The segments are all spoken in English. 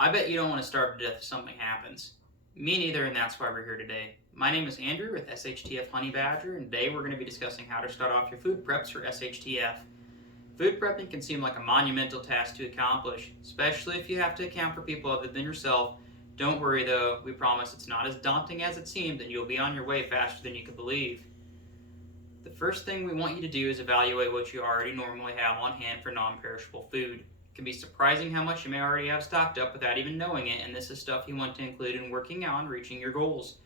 I bet you don't want to starve to death if something happens. Me neither, and that's why we're here today. My name is Andrew with SHTF Honey Badger, and today we're going to be discussing how to start off your food preps for SHTF. Food prepping can seem like a monumental task to accomplish, especially if you have to account for people other than yourself. Don't worry though, we promise it's not as daunting as it seems, and you'll be on your way faster than you could believe. The first thing we want you to do is evaluate what you already normally have on hand for non-perishable food. It can be surprising how much you may already have stocked up without even knowing it, and this is stuff you want to include in working out and reaching your goals.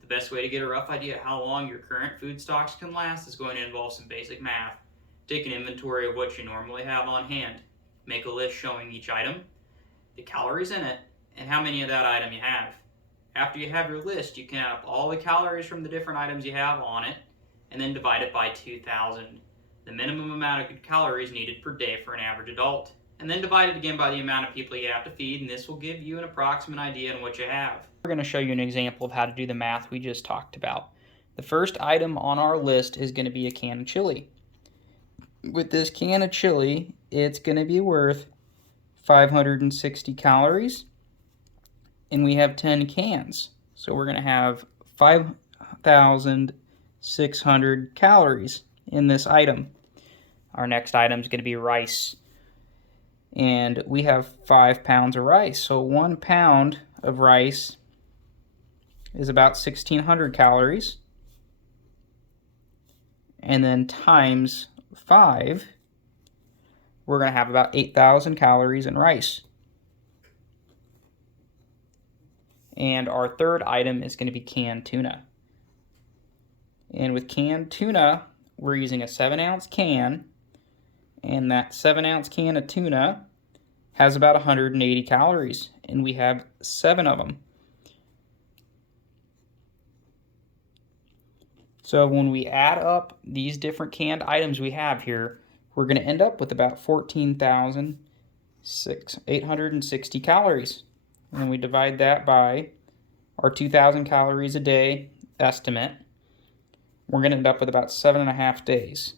The best way to get a rough idea of how long your current food stocks can last is going to involve some basic math. Take an inventory of what you normally have on hand. Make a list showing each item, the calories in it, and how many of that item you have. After you have your list, you can add up all the calories from the different items you have on it, and then divide it by 2,000, the minimum amount of calories needed per day for an average adult. And then divide it again by the amount of people you have to feed, and this will give you an approximate idea on what you have. We're going to show you an example of how to do the math we just talked about. The first item on our list is going to be a can of chili. With this can of chili, it's going to be worth 560 calories, and we have 10 cans. So we're going to have 5,600 calories in this item. Our next item is going to be rice. And we have 5 pounds of rice. So 1 pound of rice is about 1,600 calories. And then times 5, we're going to have about 8,000 calories in rice. And our third item is going to be canned tuna. And with canned tuna, we're using a 7-ounce can, and that 7-ounce can of tuna has about 180 calories, and we have 7 of them. So when we add up these different canned items we have here, we're going to end up with about 14,860 calories. And we divide that by our 2,000 calories a day estimate. We're going to end up with about 7.5 days.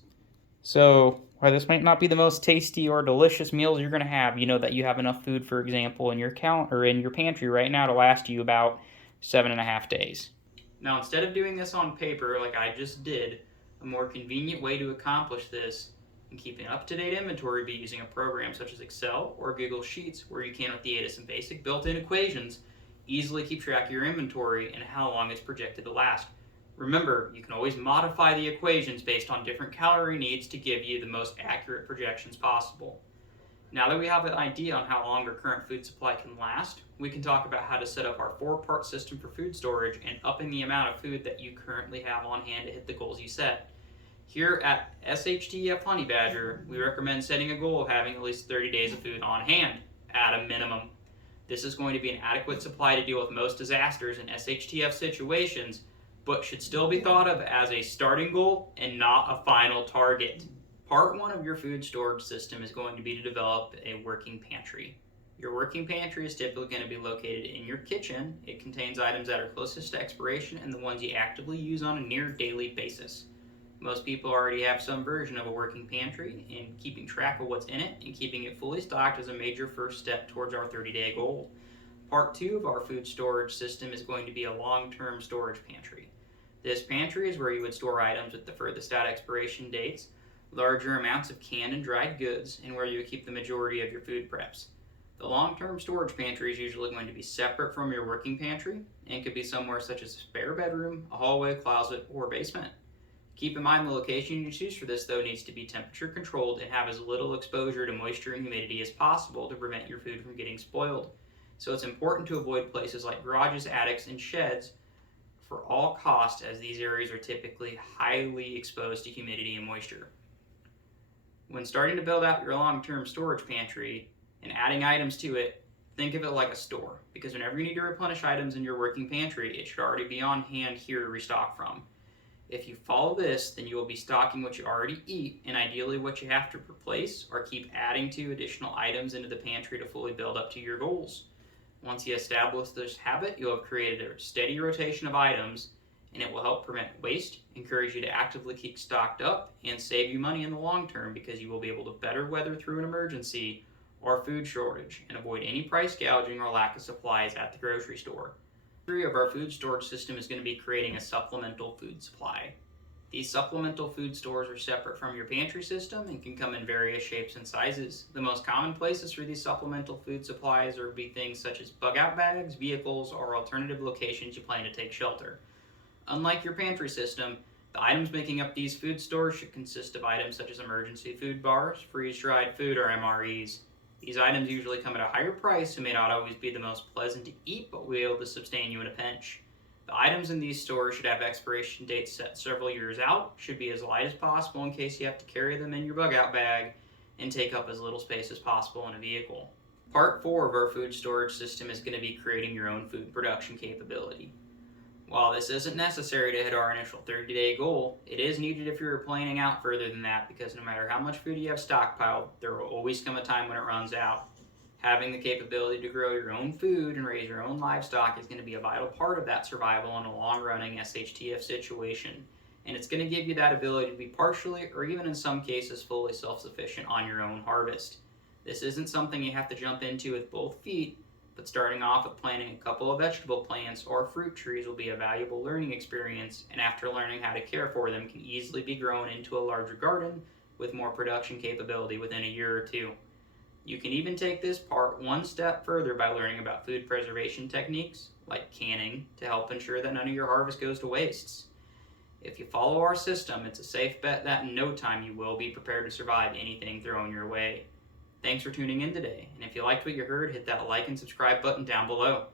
So while this might not be the most tasty or delicious meals you're going to have, you know that you have enough food, for example, in your pantry right now to last you about 7.5 days. Now, instead of doing this on paper like I just did, a more convenient way to accomplish this and keep an up-to-date inventory would be using a program such as Excel or Google Sheets, where you can, with the aid of some basic built-in equations, easily keep track of your inventory and how long it's projected to last. Remember, you can always modify the equations based on different calorie needs to give you the most accurate projections possible. Now that we have an idea on how long our current food supply can last, we can talk about how to set up our 4-part system for food storage and upping the amount of food that you currently have on hand to hit the goals you set. Here at SHTF Honey Badger, we recommend setting a goal of having at least 30 days of food on hand, at a minimum. This is going to be an adequate supply to deal with most disasters and SHTF situations, but should still be thought of as a starting goal and not a final target. Part 1 of your food storage system is going to be to develop a working pantry. Your working pantry is typically going to be located in your kitchen. It contains items that are closest to expiration and the ones you actively use on a near daily basis. Most people already have some version of a working pantry, and keeping track of what's in it and keeping it fully stocked is a major first step towards our 30-day goal. Part 2 of our food storage system is going to be a long-term storage pantry. This pantry is where you would store items with the furthest out expiration dates, larger amounts of canned and dried goods, and where you would keep the majority of your food preps. The long-term storage pantry is usually going to be separate from your working pantry and could be somewhere such as a spare bedroom, a hallway, closet, or basement. Keep in mind the location you choose for this, though, needs to be temperature controlled and have as little exposure to moisture and humidity as possible to prevent your food from getting spoiled. So it's important to avoid places like garages, attics, and sheds for all costs, as these areas are typically highly exposed to humidity and moisture. When starting to build out your long-term storage pantry and adding items to it, think of it like a store, because whenever you need to replenish items in your working pantry, it should already be on hand here to restock from. If you follow this, then you will be stocking what you already eat, and ideally what you have to replace or keep adding to additional items into the pantry to fully build up to your goals. Once you establish this habit, you'll have created a steady rotation of items, and it will help prevent waste, encourage you to actively keep stocked up, and save you money in the long term, because you will be able to better weather through an emergency or food shortage and avoid any price gouging or lack of supplies at the grocery store. Three of our food storage system is going to be creating a supplemental food supply. These supplemental food stores are separate from your pantry system and can come in various shapes and sizes. The most common places for these supplemental food supplies are be things such as bug-out bags, vehicles, or alternative locations you plan to take shelter. Unlike your pantry system, the items making up these food stores should consist of items such as emergency food bars, freeze-dried food, or MREs. These items usually come at a higher price and may not always be the most pleasant to eat, but will be able to sustain you in a pinch. The items in these stores should have expiration dates set several years out, should be as light as possible in case you have to carry them in your bug-out bag, and take up as little space as possible in a vehicle. Part 4 of our food storage system is going to be creating your own food production capability. While this isn't necessary to hit our initial 30-day goal, it is needed if you're planning out further than that, because no matter how much food you have stockpiled, there will always come a time when it runs out. Having the capability to grow your own food and raise your own livestock is going to be a vital part of that survival in a long-running SHTF situation, and it's going to give you that ability to be partially, or even in some cases, fully self-sufficient on your own harvest. This isn't something you have to jump into with both feet, but starting off with planting a couple of vegetable plants or fruit trees will be a valuable learning experience, and after learning how to care for them can easily be grown into a larger garden with more production capability within a year or two. You can even take this part one step further by learning about food preservation techniques, like canning, to help ensure that none of your harvest goes to wastes. If you follow our system, it's a safe bet that in no time you will be prepared to survive anything thrown your way. Thanks for tuning in today, and if you liked what you heard, hit that like and subscribe button down below.